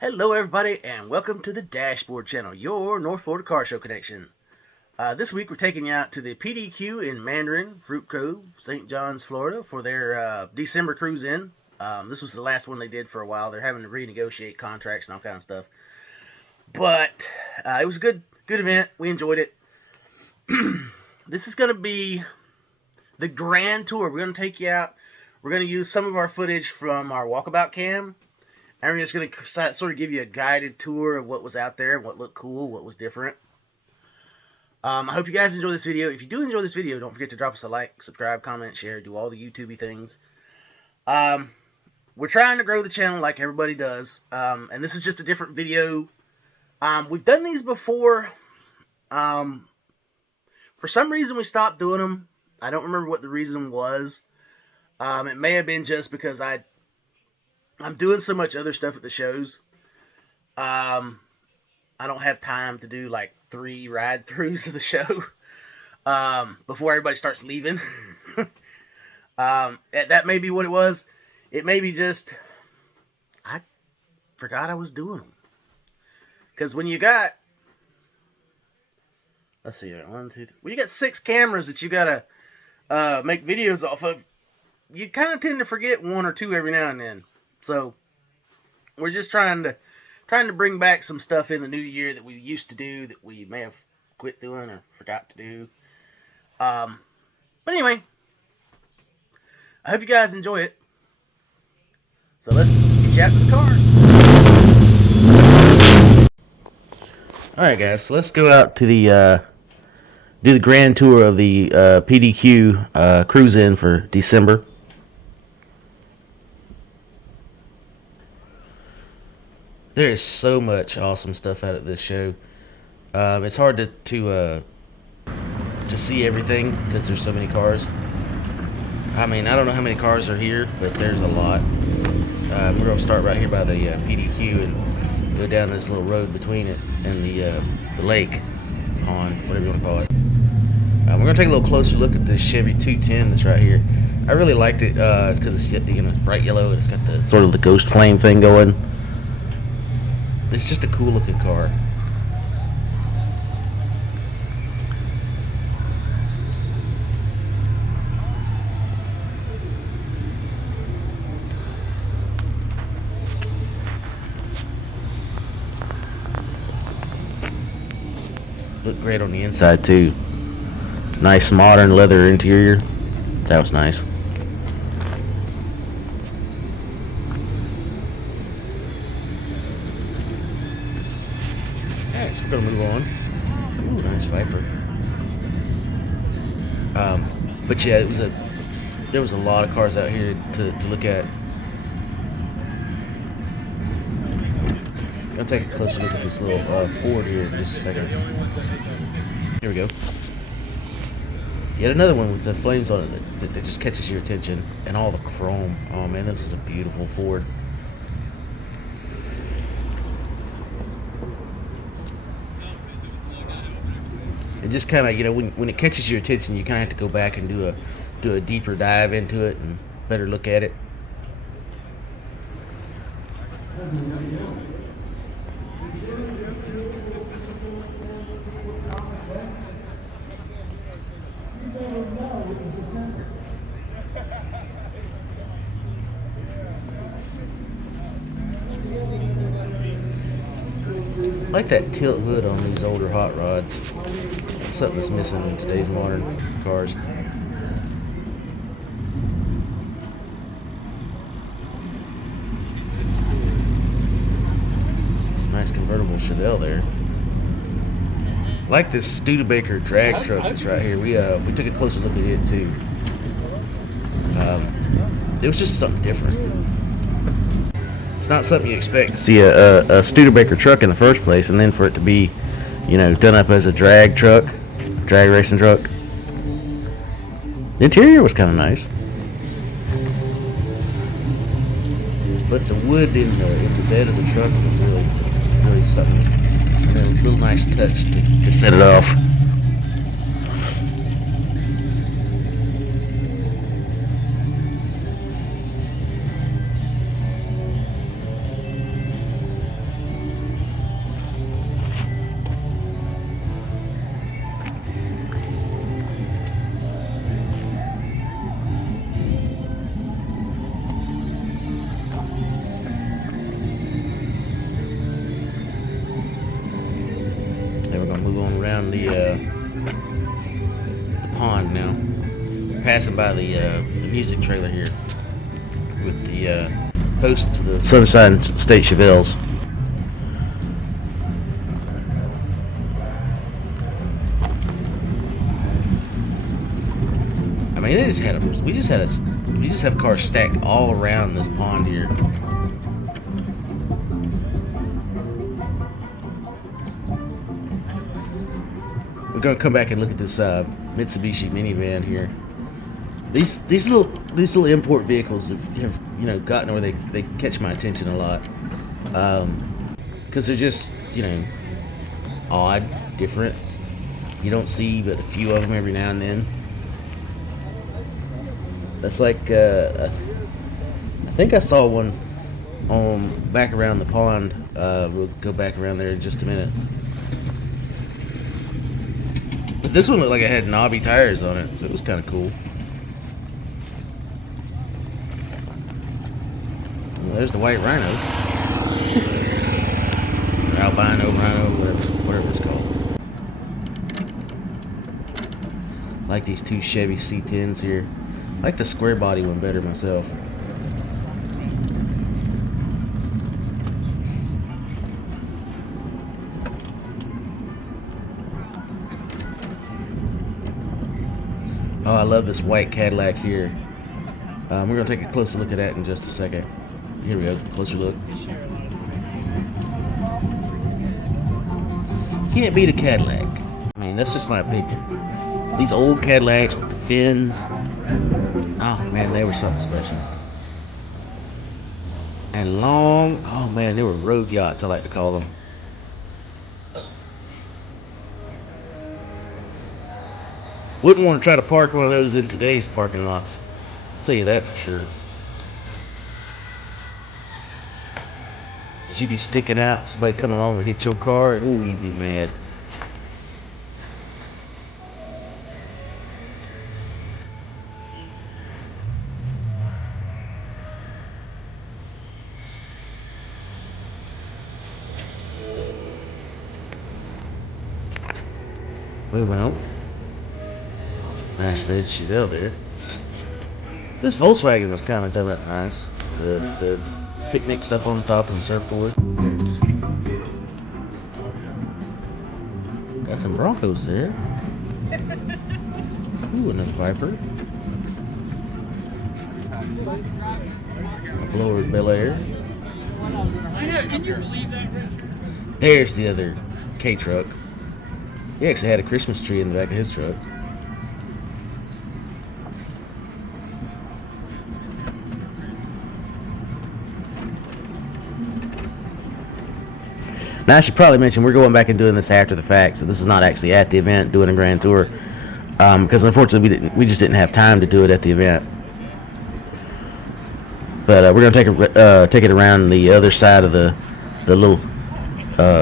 Hello, everybody, and welcome to the Dashboard Channel, your North Florida car show connection. This week, we're taking you out to the PDQ in Mandarin, Fruit Cove, St. John's, Florida, for their December cruise in. This was the last one they did for a while. They're having to renegotiate contracts and all kind of stuff. But it was a good event. We enjoyed it. This is going to be the grand tour. We're going to take you out. We're going to use some of our footage from our walkabout cam. And we're just going to sort of give you a guided tour of what was out there, what looked cool, what was different. I hope you guys enjoy this video. If you do enjoy this video, don't forget to drop us a like, subscribe, comment, share, do all the YouTubey things. We're trying to grow the channel like everybody does. And this is just a different video. We've done these before. For some reason, we stopped doing them. I don't remember what the reason was. It may have been just because I'm doing so much other stuff at the shows. I don't have time to do like 3 ride-throughs of the show before everybody starts leaving. That may be what it was. It may be just I forgot I was doing them. Because when you got, let's see here, 1, 2, 3. When you got 6 cameras that you gotta make videos off of, you kind of tend to forget 1 or 2 every now and then. So we're just trying to bring back some stuff in the new year that we used to do that we may have quit doing or forgot to do. But anyway, I hope you guys enjoy it. So let's get you out to the cars. All right, guys. So let's go out to the do the grand tour of the PDQ cruise in for December. There's so much awesome stuff out at this show. It's hard to see everything because there's so many cars. I mean, I don't know how many cars are here, but there's a lot. We're going to start right here by the PDQ and go down this little road between it and the lake, pond, whatever you want to call it. We're going to take a little closer look at this Chevy 210 that's right here. I really liked it. It's because it's bright yellow and it's got the sort of the ghost flame thing going. It's just a cool looking car. Looked great on the inside too. Nice modern leather interior. That was nice. Alright, so we're gonna move on. Ooh, nice Viper. But yeah, there was a lot of cars out here to look at. I'm gonna take a closer look at this little Ford here in just a second. Here we go. Yet another one with the flames on it that just catches your attention, and all the chrome. Oh man, this is a beautiful Ford. It just kind of, when it catches your attention, you kind of have to go back and do a deeper dive into it and better look at it. I like that tilt hood on these older hot rods. It's something that's missing in today's modern cars. Nice convertible Chevelle there. I like this Studebaker drag truck that's right here. We took a closer look at it too. It was just something different. It's not something you expect to see a Studebaker truck in the first place, and then for it to be, done up as a drag racing truck. The interior was kind of nice, but the wood in the bed of the truck was really something. A little nice touch to set it off. around the pond now. Passing by the music trailer here with the host to the Sunshine State Chevelles. I mean, we just have cars stacked all around this pond here. We're gonna come back and look at this Mitsubishi minivan here. These little import vehicles have gotten where they catch my attention a lot, because they're just odd, different. You don't see but a few of them every now and then. That's like I think I saw one back around the pond. We'll go back around there in just a minute. But this one looked like it had knobby tires on it, so it was kind of cool. Well, there's the white rhino. Or albino rhino, whatever it's called. I like these two Chevy C10s here. I like the square body one better myself. Oh, I love this white Cadillac here. We're going to take a closer look at that in just a second. Here we go, closer look. Can't beat a Cadillac. I mean, that's just my opinion. These old Cadillacs with the fins. Oh man, they were something special. And long, oh man, they were road yachts, I like to call them. Wouldn't want to try to park one of those in today's parking lots. I'll tell you that for sure. You'd be sticking out, somebody come along and hit your car, ooh, you'd be mad. We went. Nice red Chevelle there. This Volkswagen was kind of done that nice. The picnic stuff on top and surfboard. Got some Broncos there. Ooh, another Viper. A blower Bel Air. I know, can you believe that? There's the other K truck. He actually had a Christmas tree in the back of his truck. Now I should probably mention we're going back and doing this after the fact, so this is not actually at the event doing a grand tour, because unfortunately we just didn't have time to do it at the event. But we're gonna take it around the other side of the little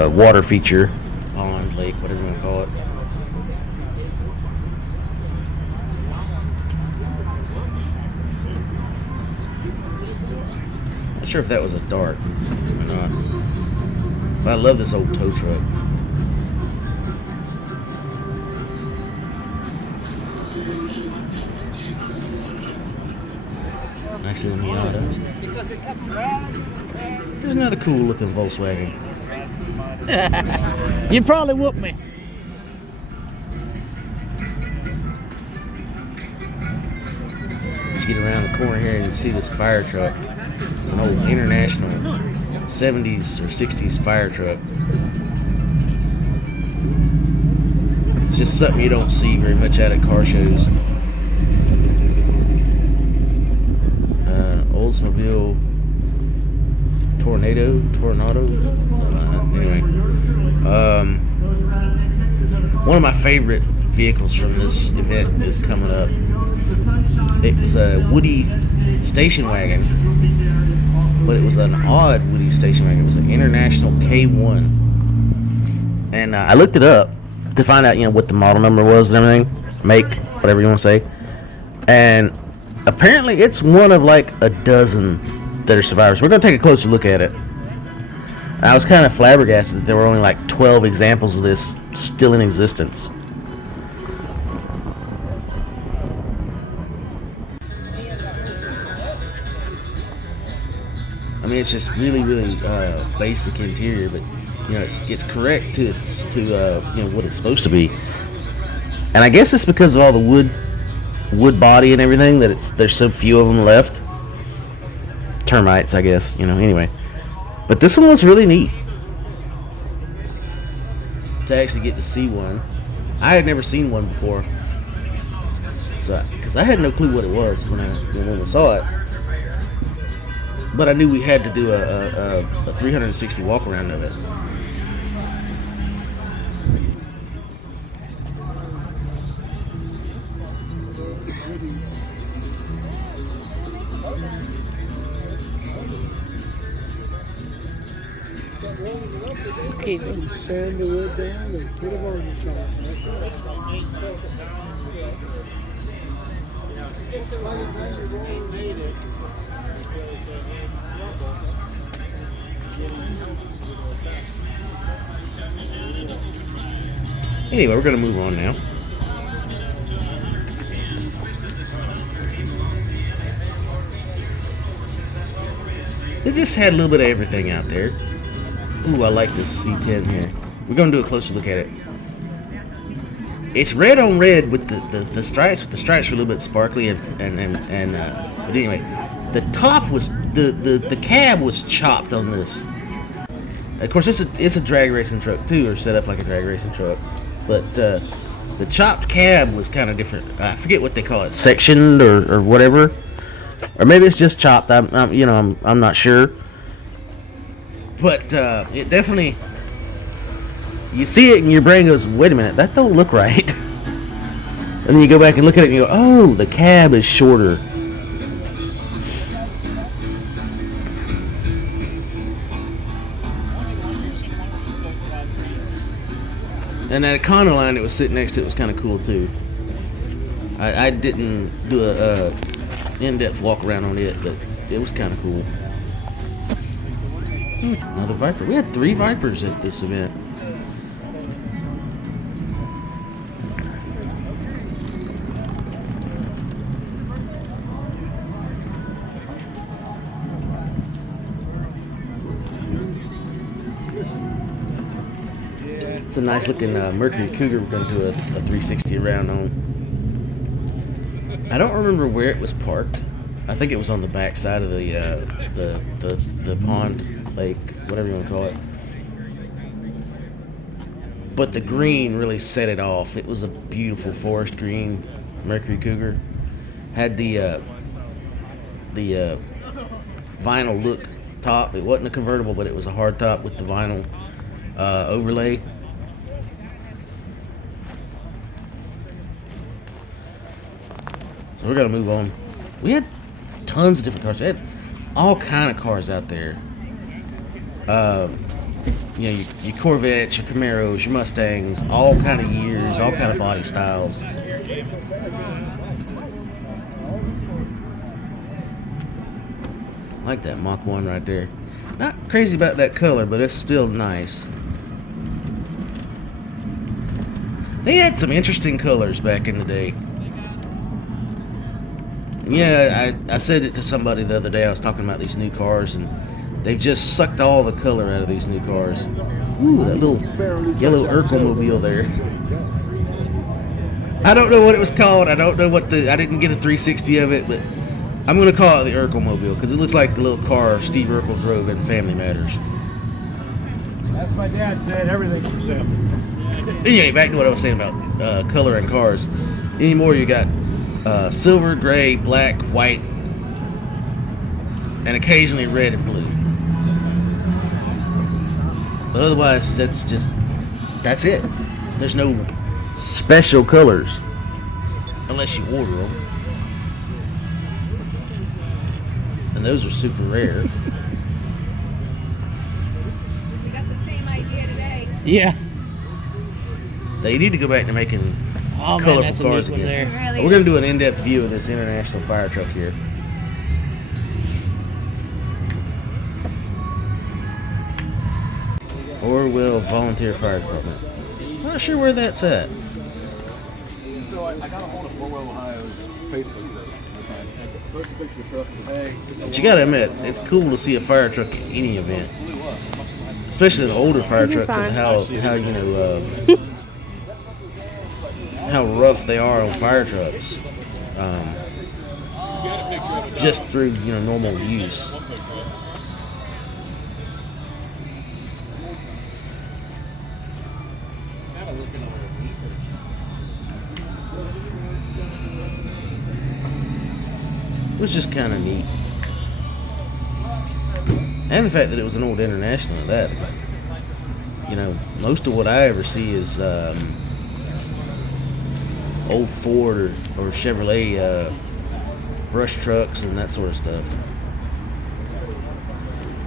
water feature, pond, lake, whatever you want to call it. Not sure if that was a dart or not. But I love this old tow truck. Nice little Miata. There's another cool looking Volkswagen. You probably whoop me. Just get around the corner here and you see this fire truck. It's an old International 70s or 60s fire truck. It's just something you don't see very much out at car shows. Oldsmobile Tornado. Anyway, one of my favorite vehicles from this event is coming up. It was a Woody station wagon, but it was an odd Woody station wagon. It was an International K1, and I looked it up to find out, what the model number was and everything, make, whatever you want to say, and apparently it's one of like a dozen that are survivors. We're going to take a closer look at it. I was kind of flabbergasted that there were only like 12 examples of this still in existence. I mean, it's just really, really basic interior, but you know, it's correct to you know what it's supposed to be. And I guess it's because of all the wood body and everything that there's so few of them left. Termites, I guess. You know. Anyway, but this one was really neat to actually get to see one. I had never seen one before, so because I had no clue what it was when we saw it. But I knew we had to do a 360 walk around of it. Excuse me. Sand the wood down and put a varnish on it. Anyway, we're going to move on now. It just had a little bit of everything out there. Ooh, I like this C10 here. We're going to do a closer look at it. It's red on red with the stripes. The stripes are a little bit sparkly but anyway, the top was the cab was chopped on this. Of course, it's a drag racing truck too, or set up like a drag racing truck. But the chopped cab was kind of different. I forget what they call it, sectioned or whatever, or maybe it's just chopped. I'm not sure. But it definitely, you see it and your brain goes, wait a minute, that don't look right. And then you go back and look at it and you go, oh, the cab is shorter. And that Econoline that was sitting next to it was kind of cool too. I didn't do a in-depth walk around on it, but it was kind of cool. Another Viper. We had 3 Vipers at this event. It's a nice looking Mercury Cougar we're going to do a 360 around on. I don't remember where it was parked. I think it was on the back side of the pond, lake, whatever you want to call it. But the green really set it off. It was a beautiful forest green Mercury Cougar. Had the vinyl look top. It wasn't a convertible, but it was a hard top with the vinyl overlay. So we're gonna move on. We had tons of different cars. We had all kind of cars out there. You know, your Corvettes, your Camaros, your Mustangs, all kind of years, all kind of body styles. I like that Mach 1 right there. Not crazy about that color, but it's still nice. They had some interesting colors back in the day. Yeah, I said it to somebody the other day. I was talking about these new cars, and they've just sucked all the color out of these new cars. Ooh, that little yellow Urkel-mobile there. I don't know what it was called. I don't know what I didn't get a 360 of it, but I'm going to call it the Urkel-mobile because it looks like the little car Steve Urkel drove in Family Matters. That's my dad said, everything's for sale. Anyway, back to what I was saying about color and cars. Anymore, you got silver, gray, black, white, and occasionally red and blue. But otherwise, that's it. There's no special colors unless you order them. And those are super rare. We got the same idea today. Yeah. They need to go back to making colorful cars again. Really We're going to do an in-depth view of this International fire truck here. Orwell Volunteer Fire Department. Not sure where that's at. So I got a hold of Orwell, Ohio's Facebook group. Okay. And I posted a picture of the truck and said, hey, But you gotta admit, it's cool to see a fire truck at any event, especially an older fire You're truck, because fine. how you know how rough they are on fire trucks, just through normal use. Which is kind of neat. And the fact that it was an old International at that. Most of what I ever see is old Ford or Chevrolet brush trucks and that sort of stuff.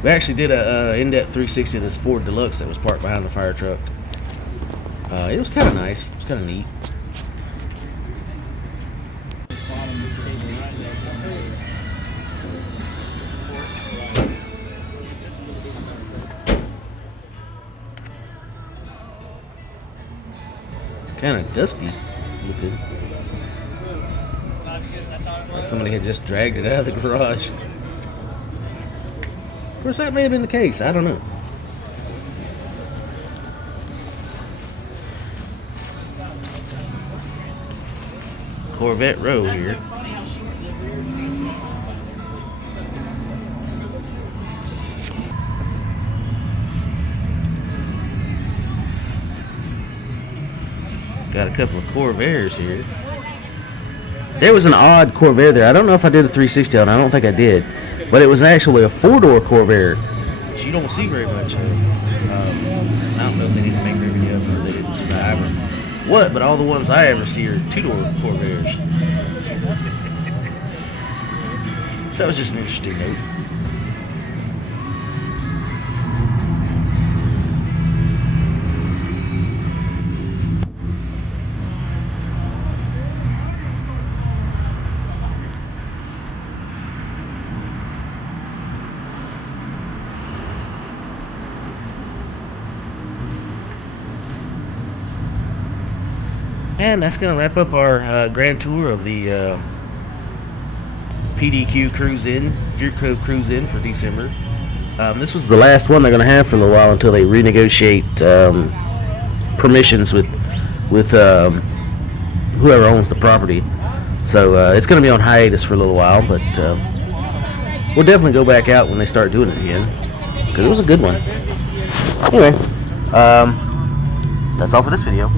We actually did a in-depth 360 of this Ford Deluxe that was parked behind the fire truck. It was kind of nice. It was kind of neat. Kind of dusty looking. Like somebody had just dragged it out of the garage. Of course, that may have been the case. I don't know. Corvette Row here. Got a couple of Corvairs here. There was an odd Corvair there. I don't know if I did a 360 on it. I don't think I did. But it was actually a 4-door Corvair, which you don't see very much of. I don't know if they didn't make very many of them or they didn't survive or what, but all the ones I ever see are 2-door Corvairs. So that was just an interesting note. And that's going to wrap up our grand tour of the PDQ Cruise In, Fruit Cove Cruise In for December. This was the last one they're going to have for a little while until they renegotiate permissions with whoever owns the property. So it's going to be on hiatus for a little while, but we'll definitely go back out when they start doing it again, because it was a good one. Anyway, that's all for this video.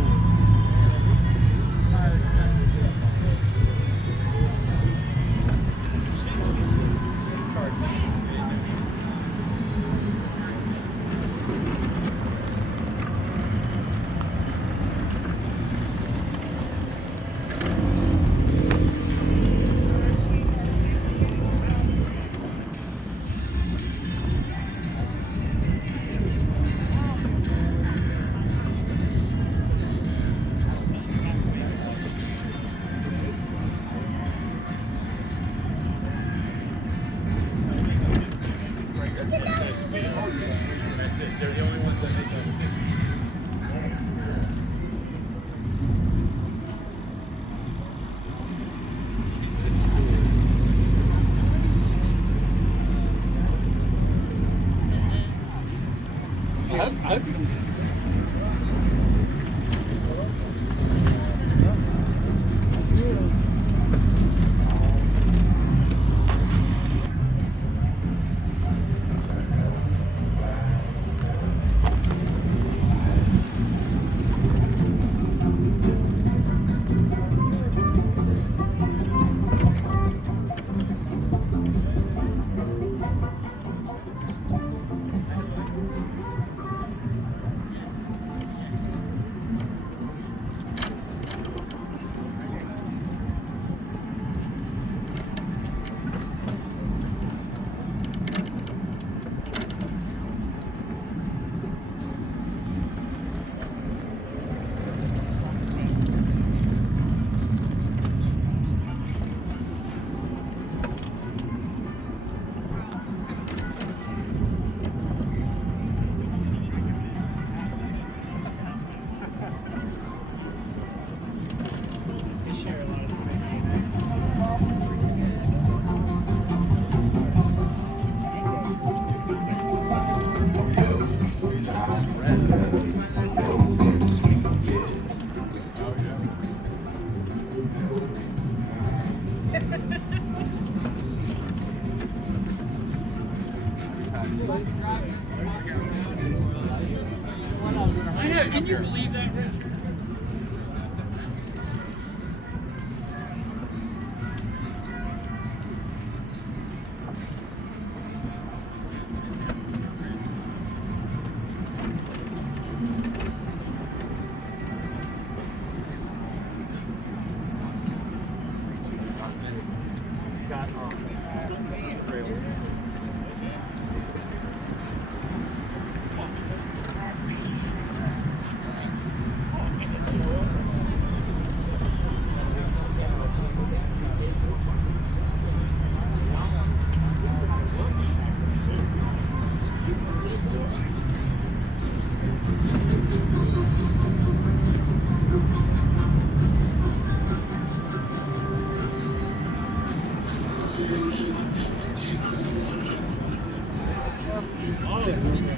can you believe that?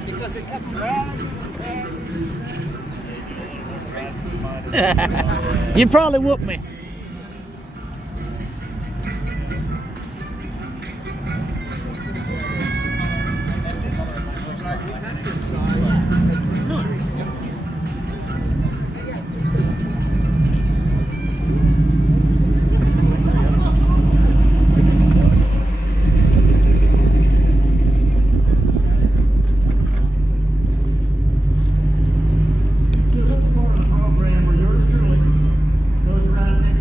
Because it kept dragging. You'd probably whoop me. To this part of the program where yours truly goes around and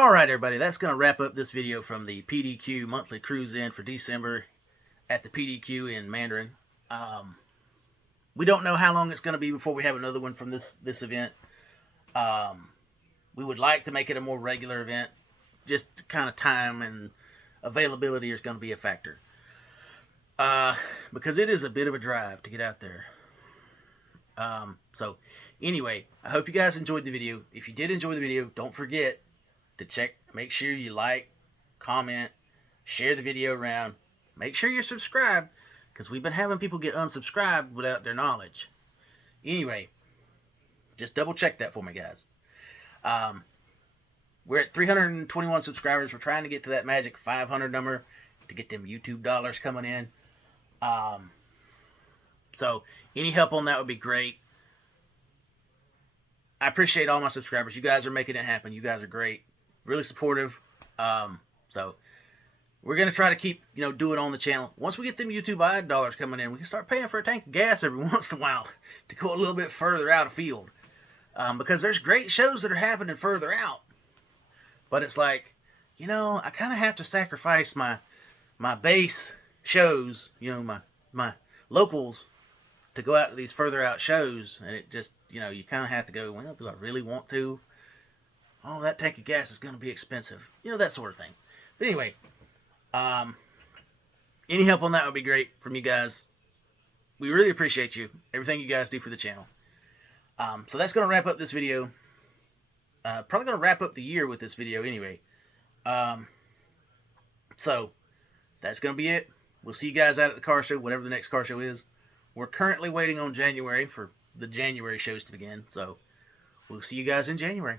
All right, everybody, that's going to wrap up this video from the PDQ monthly cruise in for December at the PDQ in Mandarin. We don't know how long it's going to be before we have another one from this event. We would like to make it a more regular event. Just kind of time and availability is going to be a factor. Because it is a bit of a drive to get out there. So, anyway, I hope you guys enjoyed the video. If you did enjoy the video, don't forget to make sure you like, comment, share the video around. Make sure you're subscribed, because we've been having people get unsubscribed without their knowledge. Anyway, just double check that for me, guys. We're at 321 subscribers. We're trying to get to that magic 500 number to get them YouTube dollars coming in. So any help on that would be great. I appreciate all my subscribers. You guys are making it happen. You guys are great. Really supportive. So we're going to try to keep, doing on the channel. Once we get them YouTube ad dollars coming in, we can start paying for a tank of gas every once in a while to go a little bit further out of field. Because there's great shows that are happening further out. But it's like, I kind of have to sacrifice my base shows, my locals, to go out to these further out shows. And it just, you kind of have to go, well, do I really want to? Oh, that tank of gas is going to be expensive. That sort of thing. But anyway, any help on that would be great from you guys. We really appreciate you. Everything you guys do for the channel. So that's going to wrap up this video. Probably going to wrap up the year with this video anyway. So that's going to be it. We'll see you guys out at the car show, whatever the next car show is. We're currently waiting on January for the January shows to begin. So we'll see you guys in January.